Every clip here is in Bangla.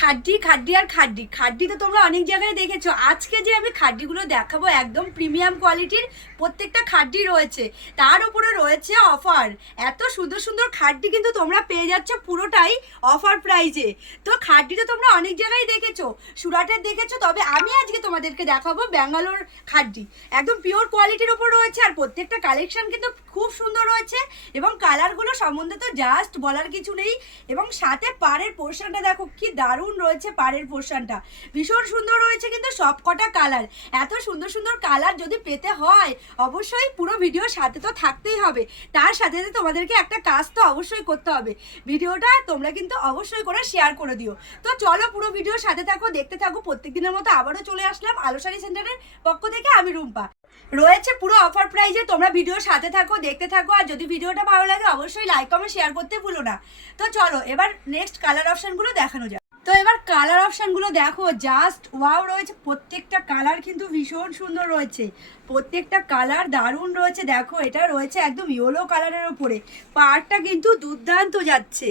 খাড্ডি খাড্ডি আর খাড্ডি খাড্ডি তো তোমরা অনেক জায়গায় দেখেছো। আজকে যে আমি খাড্ডিগুলো দেখাবো একদম প্রিমিয়াম কোয়ালিটির, প্রত্যেকটা খাড্ডি রয়েছে, তার উপরে রয়েছে অফার। এত সুন্দর সুন্দর খাড্ডি কিন্তু তোমরা পেয়ে যাচ্ছ পুরোটাই অফার প্রাইজে। তো খাড্ডি তো তোমরা অনেক জায়গায় দেখেছো, সুরাটের দেখেছো, তবে আমি আজকে তোমাদেরকে দেখাবো ব্যাঙ্গালোর খাড্ডি। একদম পিওর কোয়ালিটির ওপর রয়েছে আর প্রত্যেকটা কালেকশন কিন্তু খুব সুন্দর রয়েছে এবং কালারগুলো সম্বন্ধে তো জাস্ট বলার কিছু নেই। এবং সাথে পাড়ের পোর্শনটা দেখো কি দারুণ রয়েছে, পাড়ের পোর্শনটা ভীষণ সুন্দর রয়েছে, কিন্তু সব কটা কালার। এত সুন্দর সুন্দর কালার যদি পেতে হয় অবশ্যই পুরো ভিডিওর সাথে তো থাকতেই হবে। তার সাথে সাথে তোমাদেরকে একটা কাজ তো অবশ্যই করতে হবে, ভিডিওটা তোমরা কিন্তু অবশ্যই করে শেয়ার করে দিও। তো চলো পুরো ভিডিওর সাথে থাকো, দেখতে থাকো। প্রত্যেক দিনের মতো আবারও চলে আসলাম আলো শাড়ি সেন্টারের পক্ষ থেকে, আমি রুম্পা। রয়েছে পুরো অফার প্রাইজে, তোমরা ভিডিওর সাথে থাকো, দেখতে থাকো। আর যদি ভিডিওটা ভালো লাগে অবশ্যই লাইক কমেন্ট শেয়ার করতে ভুলো না। তো চলো এবার নেক্সট কালার অপশনগুলো দেখানো যায়। তো এবার কালার অপশনগুলো দেখো, জাস্ট ওয়াও রয়েছে। প্রত্যেকটা কালার কিন্তু ভীষণ সুন্দর রয়েছে, প্রত্যেকটা কালার দারুণ রয়েছে। দেখো এটা রয়েছে একদম ইয়েলো কালারের ওপরে, পাড়টা কিন্তু দুর্দান্ত যাচ্ছে,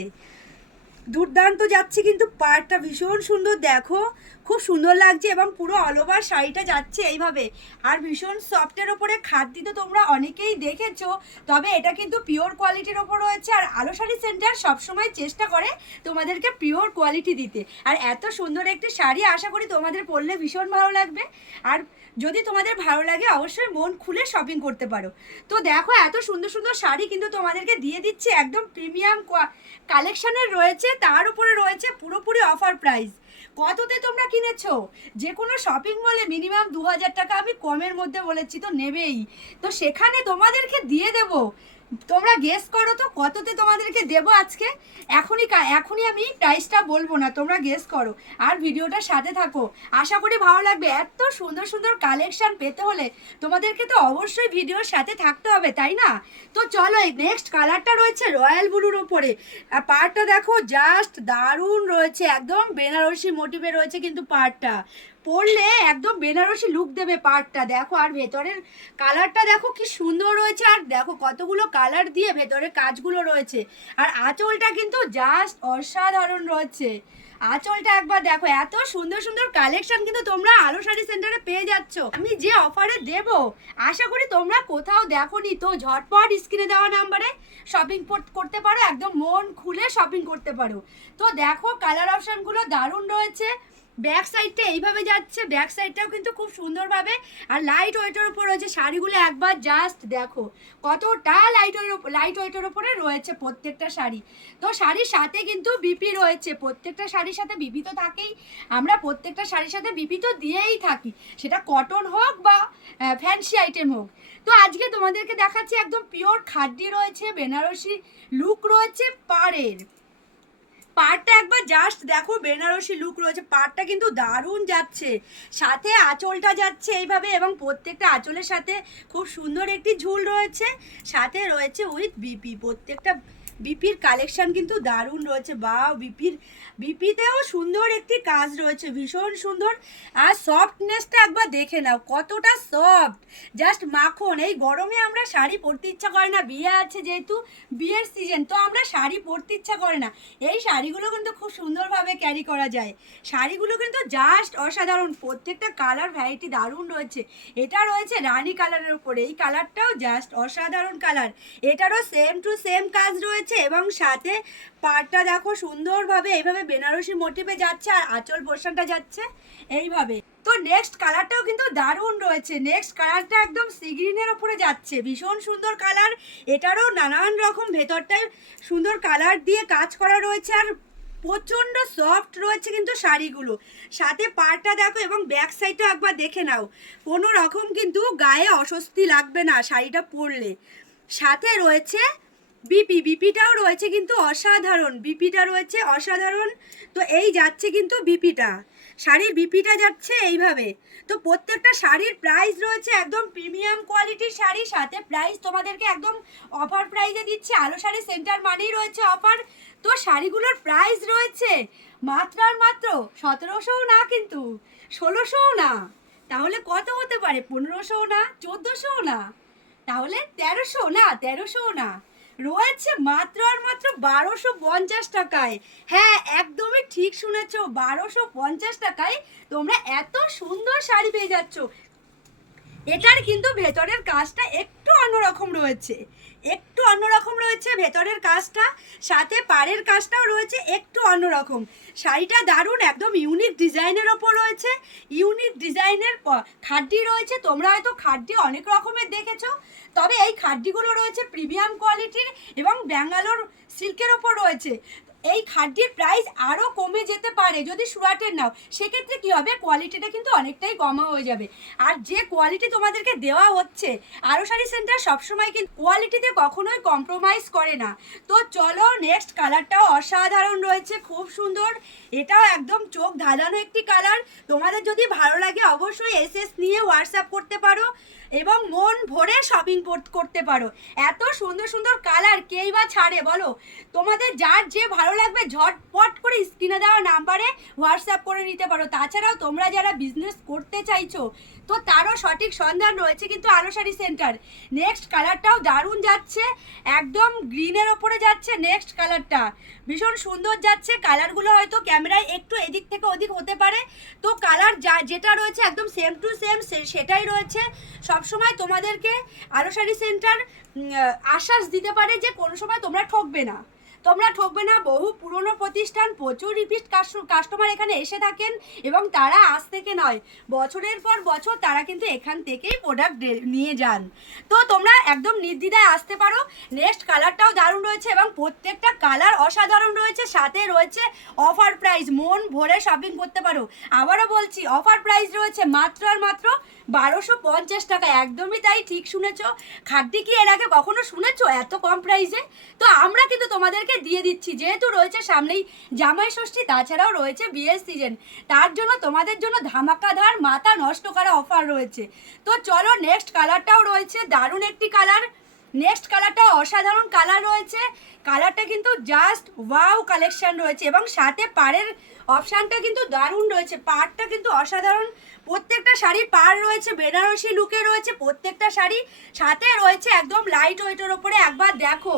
দুর্দান্ত যাচ্ছে, কিন্তু পাড়টা ভীষণ সুন্দর। দেখো খুব সুন্দর লাগছে এবং পুরো অল ওভার শাড়িটা যাচ্ছে এইভাবে। আর ভীষণ সফটের ওপরে খাদ্যি তো তোমরা অনেকেই দেখেছো, তবে এটা কিন্তু পিওর কোয়ালিটির ওপর রয়েছে। আর আলো শাড়ি সেন্টার সবসময় চেষ্টা করে তোমাদেরকে পিওর কোয়ালিটি দিতে। আর এত সুন্দর একটি শাড়ি আশা করি তোমাদের পরলে ভীষণ ভালো লাগবে। আর যদি তোমাদের ভালো লাগে অবশ্যই মন খুলে শপিং করতে পারো। তো দেখো এত সুন্দর সুন্দর শাড়ি কিন্তু তোমাদেরকে দিয়ে দিচ্ছে, একদম প্রিমিয়াম কালেকশনের রয়েছে, তার উপরে রয়েছে পুরোপুরি অফার প্রাইস। কততে তোমরা কিনেছো? যে কোনো শপিং মলে মিনিমাম 2000 টাকা আমি কমের মধ্যে বলেছি তো নেবেই, তো সেখানে তোমাদেরকে দিয়ে দেবো। তোমরা গেস করো তো কততে তোমাদেরকে দেবো আজকে। এখনই আমি প্রাইসটা বলবো না, তোমরা গেস করো আর ভিডিওটার সাথে থাকো, আশা করি ভালো লাগবে। এত সুন্দর সুন্দর কালেকশন পেতে হলে তোমাদেরকে তো অবশ্যই ভিডিওর সাথে থাকতে হবে, তাই না? তো চলো এই নেক্সট কালারটা রয়েছে রয়্যাল ব্লুর ওপরে। আর পাড়টা দেখো জাস্ট দারুণ রয়েছে, একদম বেনারসি মোটিভে রয়েছে, কিন্তু পাড়টা পরলে একদম বেনারসি লুক দেবে পাড়টা। দেখো আর ভেতরের কালারটা দেখো কি সুন্দর রয়েছে, আর দেখো কতগুলো কালার দিয়ে ভেতরের কাজগুলো রয়েছে। আর আঁচলটা কিন্তু জাস্ট অসাধারণ রয়েছে, আঁচলটা একবার দেখো। এত সুন্দর সুন্দর কালেকশন কিন্তু তোমরা আলো শাড়ি সেন্টারে পেয়ে যাচ্ছ। আমি যে অফারে দেব আশা করি তোমরা কোথাও দেখোনি, তো ঝটপট স্ক্রিনে দেওয়া নাম্বারে শপিং করতে পারো, একদম মন খুলে শপিং করতে পারো। তো দেখো কালার অপশনগুলো দারুণ রয়েছে। ব্যাক সাইডটা এইভাবে যাচ্ছে, ব্যাক সাইডটাও কিন্তু খুব সুন্দরভাবে। আর লাইট ওয়েটের উপর রয়েছে শাড়িগুলো, একবার জাস্ট দেখো কতটা লাইট ওয়েটের উপরে রয়েছে প্রত্যেকটা শাড়ি। তো শাড়ির সাথে কিন্তু বিপি রয়েছে, প্রত্যেকটা শাড়ির সাথে বিপি তো থাকেই। আমরা প্রত্যেকটা শাড়ির সাথে বিপি তো দিয়েই থাকি, সেটা কটন হোক বা ফ্যান্সি আইটেম হোক। তো আজকে তোমাদেরকে দেখাচ্ছি একদম পিওর খাদ্যি রয়েছে, বেনারসি লুক রয়েছে পাড়ের। পাড়টা একবার জাস্ট দেখো, বেনারসি লুক রয়েছে, পাড়টা কিন্তু দারুণ যাচ্ছে, সাথে আঁচলটা যাচ্ছে এইভাবে এবং প্রত্যেকটা আঁচলের সাথে খুব সুন্দর একটি ঝুল রয়েছে, সাথে রয়েছে উইথ বিপি। প্রত্যেকটা বিপির কালেকশন কিন্তু দারুণ রয়েছে। বা বিপিতেও সুন্দর একটি কাজ রয়েছে, ভীষণ সুন্দর। আর সফটনেসটা একবার দেখে নাও কতটা সফট, জাস্ট মাখন। এই গরমে আমরা শাড়ি পরতে ইচ্ছা করে না, বিয়ে আছে যেহেতু, বিয়ের সিজন, তো আমরা শাড়ি পরতে ইচ্ছা করে না। এই শাড়িগুলো কিন্তু খুব সুন্দরভাবে ক্যারি করা যায়, শাড়িগুলো কিন্তু জাস্ট অসাধারণ। প্রত্যেকটা কালার ভ্যারাইটি দারুণ রয়েছে। এটা রয়েছে রানী কালারের উপরে, এই কালারটাও জাস্ট অসাধারণ কালার, এটারও সেম টু সেম কাজ রয়েছে। এবং সাথে পাড়টা দেখো সুন্দরভাবে এইভাবে বেনারসি মোটিভে যাচ্ছে, আর আঁচল পোর্শনটা যাচ্ছে এইভাবে। তো নেক্সট কালারটাও কিন্তু দারুণ রয়েছে, নেক্সট কালারটা একদম সি গ্রিনের ওপরে যাচ্ছে, ভীষণ সুন্দর কালার। এটারও নানান রকম ভেতরটায় সুন্দর কালার দিয়ে কাজ করা রয়েছে, আর প্রচণ্ড সফট রয়েছে কিন্তু শাড়িগুলো। সাথে পাড়টা দেখো এবং ব্যাক সাইডটা একবার দেখে নাও, কোনো রকম কিন্তু গায়ে অস্বস্তি লাগবে না শাড়িটা পরলে। সাথে রয়েছে বিপিটাও রয়েছে কিন্তু অসাধারণ, বিপিটা রয়েছে অসাধারণ। তো এই যাচ্ছে কিন্তু বিপিটা, শাড়ির বিপিটা যাচ্ছে এইভাবে। তো প্রত্যেকটা শাড়ির প্রাইস রয়েছে একদম প্রিমিয়াম কোয়ালিটির শাড়ি, সাথে প্রাইস তোমাদেরকে একদম অফার প্রাইসে দিচ্ছে। আলো শাড়ি সেন্টার মানেই রয়েছে অফার। তো শাড়িগুলোর প্রাইস রয়েছে মাত্র আর মাত্র 1700 না, কিন্তু 1600 না, তাহলে কত হতে পারে? 1500 না, 1400 না, তাহলে 1300 না, 1300 না, রয়েছে মাত্র আর মাত্র 1250 টাকায়। হ্যাঁ, একদমই ঠিক শুনেছো, 1250 টাকায় তোমরা এত সুন্দর শাড়ি পেয়ে যাচ্ছ। এটার কিন্তু ভেতরের কাজটা একটু অন্যরকম রয়েছে, একটু অন্যরকম রয়েছে ভেতরের কাজটা, সাথে পাড়ের কাজটাও রয়েছে একটু অন্যরকম। শাড়িটা দারুণ, একদম ইউনিক ডিজাইনের ওপর রয়েছে, ইউনিক ডিজাইনের খাড্ডি রয়েছে। তোমরা হয়তো খাড্ডি অনেক রকমের দেখেছো, তবে এই খাড্ডিগুলো রয়েছে প্রিমিয়াম কোয়ালিটির এবং ব্যাঙ্গালোর সিল্কের ওপর রয়েছে। এই খাড্ডির প্রাইস আরও কমে যেতে পারে যদি সুরাটের নাও, সেক্ষেত্রে কী হবে, কোয়ালিটিটা কিন্তু অনেকটাই কমা হয়ে যাবে। আর যে কোয়ালিটি তোমাদেরকে দেওয়া হচ্ছে, আরও শাড়ি সেন্টার সবসময় কিন্তু কোয়ালিটিতে কখনোই কম্প্রোমাইজ করে না। তো চলো, নেক্সট কালারটাও অসাধারণ রয়েছে, খুব সুন্দর, এটাও একদম চোখ ধাঁধানো একটি কালার। তোমাদের যদি ভালো লাগে অবশ্যই এসএস নিয়ে হোয়াটসঅ্যাপ করতে পারো এবং মন ভরে শপিং করতে পারো। এত সুন্দর সুন্দর কালার কেই বা ছাড়ে বলো? তোমাদের যার যে ভালো লাগবে ঝটপট করে স্ক্রিনে দেওয়া নাম্বারে হোয়াটসঅ্যাপ করে নিতে পারো। তাছাড়াও তোমরা যারা বিজনেস করতে চাইছো, তো তারও সঠিক সন্ধান রয়েছে কিন্তু আলো শাড়ি সেন্টার। নেক্সট কালারটাও দারুণ যাচ্ছে, একদম গ্রিনের ওপরে যাচ্ছে। নেক্সট কালারটা ভীষণ সুন্দর যাচ্ছে। কালারগুলো হয়তো ক্যামেরায় একটু এদিক থেকে ওদিক হতে পারে, তো কালার যেটা রয়েছে একদম সেম টু সেম সেটাই রয়েছে। সবসময় তোমাদেরকে আলো শাড়ি সেন্টার আশ্বাস দিতে পারে যে কোনো সময় তোমরা ঠকবে না, তোমরা ঠকবে না। বহু পুরনো প্রতিষ্ঠান, প্রচুর রিপিট কাস্টমার এখানে এসে থাকেন এবং তারা আজ থেকে নয়, বছরের পর বছর তারা কিন্তু এখান থেকেই প্রোডাক্ট নিয়ে যান। তো তোমরা একদম নির্দ্বিধায় আসতে পারো। নেক্সট কালারটাও দারুণ রয়েছে এবং প্রত্যেকটা কালার অসাধারণ রয়েছে, সাথে রয়েছে অফার প্রাইস, মন ভরে শপিং করতে পারো। আবারও বলছি, অফার প্রাইস রয়েছে মাত্র আর মাত্র 1250 টাকা। একদমই তাই, ঠিক শুনেছো। খাদ্যি কি এর আগে কখনো শুনেছো এত কম প্রাইসে? তো আমরা কিন্তু তোমাদেরকে দিয়ে দিচ্ছি, যেহেতু রয়েছে সামনেই জামাই ষষ্ঠী, তাছাড়াও রয়েছে বিয়ের সিজন, তার জন্য তোমাদের জন্য ধামাকাধার মাথা নষ্ট করা অফার রয়েছে। তো চলো, নেক্সট কালারটাও রয়েছে দারুণ একটি কালার। নেক্সট কালারটা অসাধারণ কালার রয়েছে, কালারটা কিন্তু জাস্ট ওয়াও কালেকশন রয়েছে এবং সাথে পাড়ের অপশানটা কিন্তু দারুণ রয়েছে, পাড়টা কিন্তু অসাধারণ। প্রত্যেকটা শাড়ির পাড় রয়েছে বেনারসি লুকে রয়েছে প্রত্যেকটা শাড়ি, সাথে রয়েছে একদম লাইট ওয়েটের ওপরে। একবার দেখো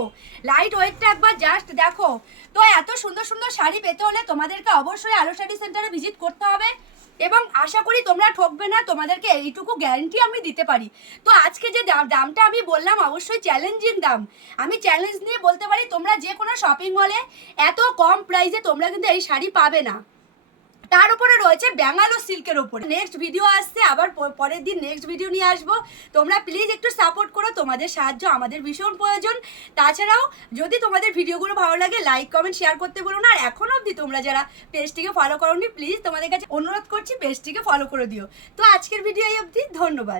লাইট ওয়েটটা, একবার জাস্ট দেখো। তো এত সুন্দর সুন্দর শাড়ি পেতে হলে তোমাদেরকে অবশ্যই আলো শাড়ি সেন্টারে ভিজিট করতে হবে এবং আশা করি তোমরা ঠকবে না, তোমাদেরকে এইটুকু গ্যারান্টি আমি দিতে পারি। তো আজকে যে দামটা আমি বললাম অবশ্যই চ্যালেঞ্জিং দাম, আমি চ্যালেঞ্জ নিয়ে বলতে পারি তোমরা যে কোনো শপিং মলে এত কম প্রাইসে তোমরা কিন্তু এই শাড়ি পাবে না। তার উপরে রয়েছে ব্যাঙ্গালোর সিল্কের ওপরে। নেক্সট ভিডিও আসছে, আবার পরের দিন নেক্সট ভিডিও নিয়ে আসবো। তোমরা প্লিজ একটু সাপোর্ট করো, তোমাদের সাহায্য আমাদের ভীষণ প্রয়োজন। তাছাড়াও যদি তোমাদের ভিডিওগুলো ভালো লাগে লাইক কমেন্ট শেয়ার করতে বলো না। আর এখনও অবধি তোমরা যারা পেজটিকে ফলো করোনি, প্লিজ তোমাদের কাছে অনুরোধ করছি পেজটিকে ফলো করে দিও। তো আজকের ভিডিও এই অবধি, ধন্যবাদ।